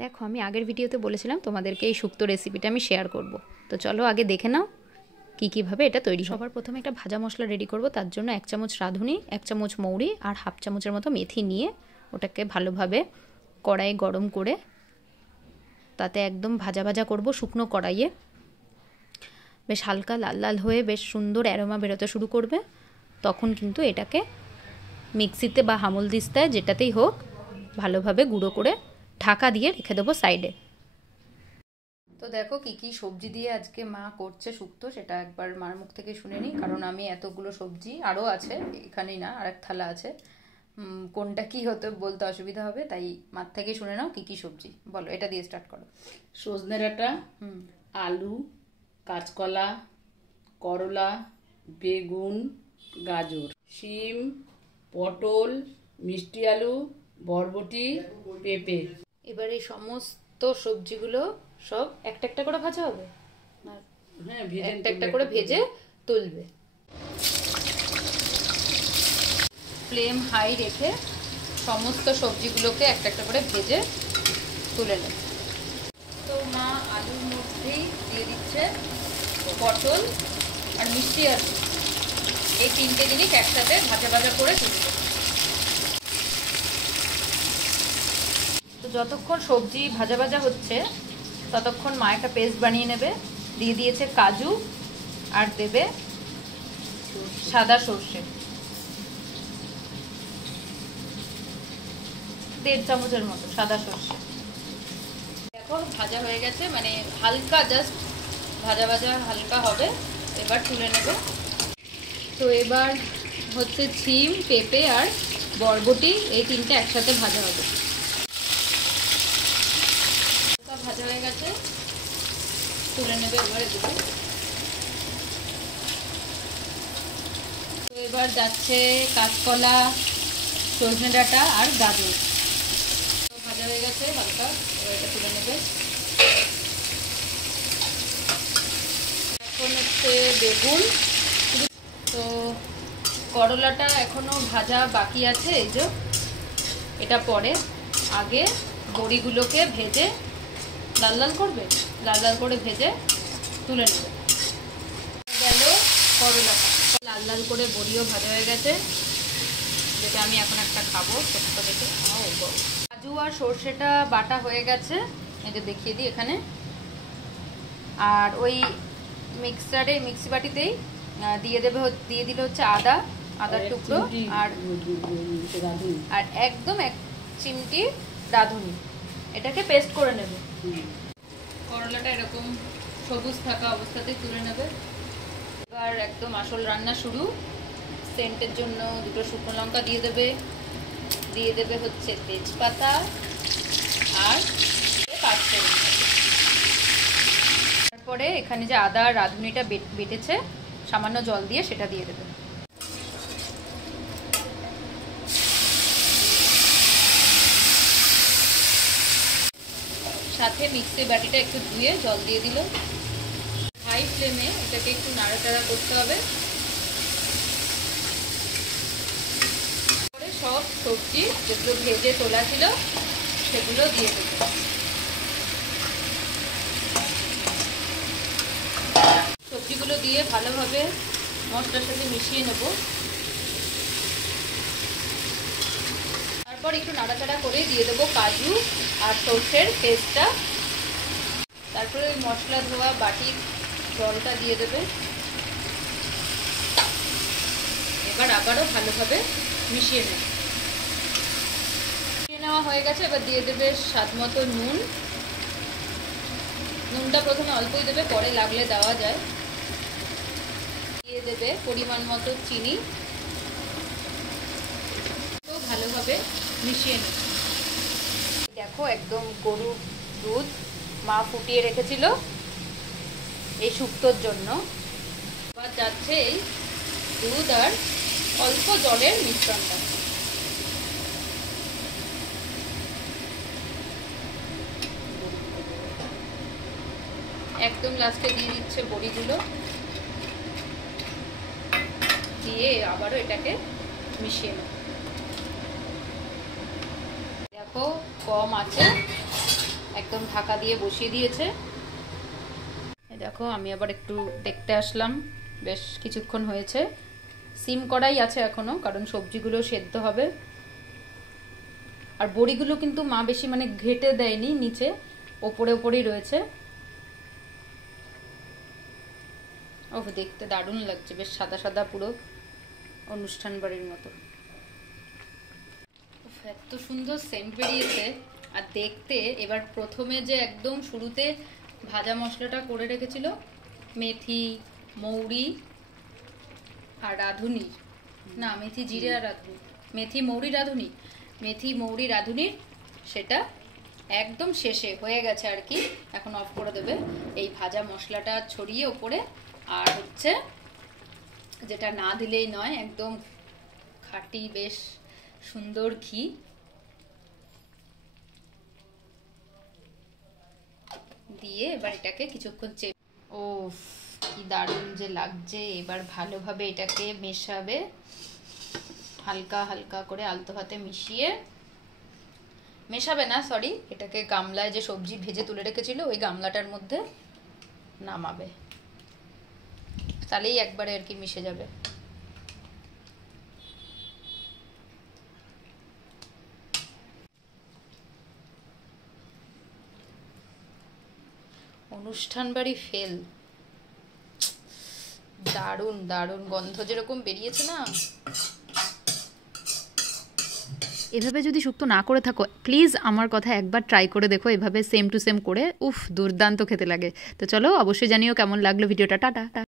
দেখো আমি আগের ভিডিওতে বলেছিলাম তোমাদেরকে এই শুক্তো রেসিপিটা আমি শেয়ার করব। তো চলো আগে দেখে নাও কীভাবে এটা তৈরি। সবার প্রথমে একটা ভাজা মশলা রেডি করব। তার জন্য 1 চামচ রাঁধুনি, 1 চামচ মৌরি আর হাফ চামচের মতো মেথি নিয়ে ওটাকে ভালোভাবে কড়াইয়ে গরম করে তাতে একদম ভাজা ভাজা করব শুকনো কড়াইয়ে। বেশ হালকা লাল লাল হয়ে বেশ সুন্দর অ্যারোমা বেরোতে শুরু করবে। তখন কিন্তু এটাকে মিক্সিতে বা হামলদিস্তায় যেটাতেই হোক ভালোভাবে গুঁড়ো করে ঢাকা দিয়ে রেখে দেবো সাইডে। তো দেখো কি কি সবজি দিয়ে আজকে মা করছে শুক্তো, সেটা একবার মার মুখ থেকে শুনে নিই। কারণ আমি এতগুলো সবজি আরও আছে, এখানেই না আরেক থালা আছে, কোনটা কি হতে বলতে অসুবিধা হবে, তাই মার থেকে শুনে নাও কি কি সবজি। বলো, এটা দিয়ে স্টার্ট করো। সজনে ডাঁটা, আলু, কাঁচকলা, করলা, বেগুন, গাজর, শিম, পটল, মিষ্টি আলু, বরবটি, পেঁপে। এবার এই সমস্ত সবজিগুলো সব একটা একটা করে ভাজা হবে, হ্যাঁ, একটা একটা করে ভেজে তুলবে। ফ্লেম হাই রেখে সমস্ত সবজিগুলোকে একটা একটা করে ভেজে তুলে নেবে। তো মা আলুর মধ্যেই দিয়ে দিচ্ছে পটল আর মিষ্টি আলু, এই তিনটে জিনিস একসাথে ভাজা ভাজা করে তুলবে। তো যতক্ষণ সবজি ভাজা ভাজা হচ্ছে ততক্ষণ মা একটা পেস্ট বানিয়ে নেবে। দিয়ে দিয়েছে কাজু আর দেবে সাদা সর্ষে 1.5 চামচের মতো সাদা সর্ষে। দেখো ভাজা হয়ে গেছে, মানে হালকা জাস্ট ভাজা ভাজা হালকা হবে। এবার তুলে নেবে। তো এবার হচ্ছে শিম, পেঁপে আর বরবটি, এই তিনটে একসাথে ভাজা হবে। ভাজা হয়ে গেছে, তুলে নেবে এবারে দেবে। তো এবার যাচ্ছে কাঁচকলা, সজনে ডাঁটা আর গাজর। ভাজা হয়ে গেছে হালকা, এবার এটা তুলে নেবে। এখন হচ্ছে বেগুন। তো করলাটা এখনো ভাজা বাকি আছে, এই যে এটা পরে। আগে বড়িগুলোকে ভেজে লাল লাল করবে, লাল লাল করে ভেজে তুলে নেবে। গেল করলাটা লাল লাল করে, বড়িও ভাজা হয়ে গেছে, যেটা আমি এখন একটা খাবো ছোট্ট দেখে। কাজু আর সর্ষেটা বাটা হয়ে গেছে, এটা দেখিয়ে দিই এখানে। আর ওই মিক্সি বাটিতেই দিয়ে দিলে হচ্ছে আদার টুকরো আর একদম 1 চিমটি রাঁধুনি, এটাকে পেস্ট করে নেবে। করলাটা এরকম সবুজ থাকা অবস্থাতেই তুলে নেবে। এবার একদম আসল রান্না শুরু। সেন্টের জন্য 2টো শুকনো লঙ্কা দিয়ে দেবে হচ্ছে তেজপাতা আর পাঁচফোড়ন। তারপরে এখানে যে আদা আর রাঁধুনিটা বেটেছে সামান্য জল দিয়ে সেটা দিয়ে দেবে। সাথে মিক্সি বাটিটা একটু ধুয়ে জল দিয়ে দিল। হাই ফ্লেমে এটাকে একটু নাড়াচাড়া করতে হবে। পরে সব সবজি যেগুলো ভেজে তোলা ছিল সেগুলো দিয়ে দেব। সবজিগুলো দিয়ে ভালোভাবে মশলার সাথে মিশিয়ে নেব। তারপর একটু নাড়াচাড়া করে দিয়ে দেবো কাজু আর সর্ষের পেস্টটা। তারপরে ওই মশলা ধোয়া বাটির জলটা দিয়ে দেবে। এবার আবারও ভালোভাবে মিশিয়ে নেওয়া হয়ে গেছে। এবার দিয়ে দেবে স্বাদ মতো নুন। নুনটা প্রথমে অল্পই দেবে, পরে লাগলে দেওয়া যায়। দিয়ে দেবে পরিমাণ মতো চিনি। তো ভালোভাবে মিশিয়ে নেবে। দেখো একদম গরুর দুধ মা ফুটিয়ে রেখেছিল এই শুক্তোর জন্য। এবার যাচ্ছে এই দুধ আর অল্প জলের মিশ্রণটা। একদম লাস্টে দিয়ে দিচ্ছে বড়িগুলো, দিয়ে আবারও এটাকে মিশিয়ে নেব। দেখো কম আছে, একদম ঢাকা দিয়ে বসিয়ে দিয়েছে। দেখো আমি আবার একটু দেখতে আসলাম, বেশ কিছুক্ষণ হয়েছে। সিম করাই আছে এখনো, কারণ সবজিগুলো সেদ্ধ হবে। আর বড়িগুলো কিন্তু মা বেশি মানে ঘেটে দেয়নি, নিচে ওপরে ওপরেই রয়েছে। ও দেখতে দারুণ লাগছে, বেশ সাদা সাদা পুরো অনুষ্ঠান বাড়ির মতো। এত সুন্দর সেন্ট বেরিয়েছে। আর দেখতে এবার প্রথমে যে একদম শুরুতে ভাজা মশলাটা করে রেখেছিল, মেথি মৌরি আর রাঁধুনি, না মেথি জিরে আর রাঁধুনি, মেথি মৌরি রাঁধুনি, মেথি মৌরি রাঁধুনির সেটা একদম শেষে হয়ে গেছে আর কি। এখন অফ করে দেবে। এই ভাজা মশলাটা ছড়িয়ে ওপরে, আর হচ্ছে যেটা না দিলেই নয়, একদম খাঁটি বেশ সুন্দর ঘি দিয়ে এবার এটাকে কিছুক্ষণ ও কি দারুণ যে লাগছে। এবার ভালোভাবে এটাকে মেশাবে, হালকা হালকা করে আলতো হাতে মিশিয়ে, মেশাবে না সরি, এটাকে গামলায় যে সবজি ভেজে তুলে রেখেছিল ওই গামলাটার মধ্যে নামাবে, তাহলেই একবারে আর কি মিশে যাবে। অনুষ্ঠান বাড়ি ফেল, দারুণ দারুণ গন্ধ যেরকম বেরিয়েছে না। এভাবে যদি শুক্তো না করে থাকো, প্লিজ আমার কথা একবার ট্রাই করে দেখো, এভাবে সেম টু সেম করে। উফ দুর্দান্ত খেতে লাগে। তো চলো অবশ্যই জানিও কেমন লাগলো ভিডিওটা। টাটা।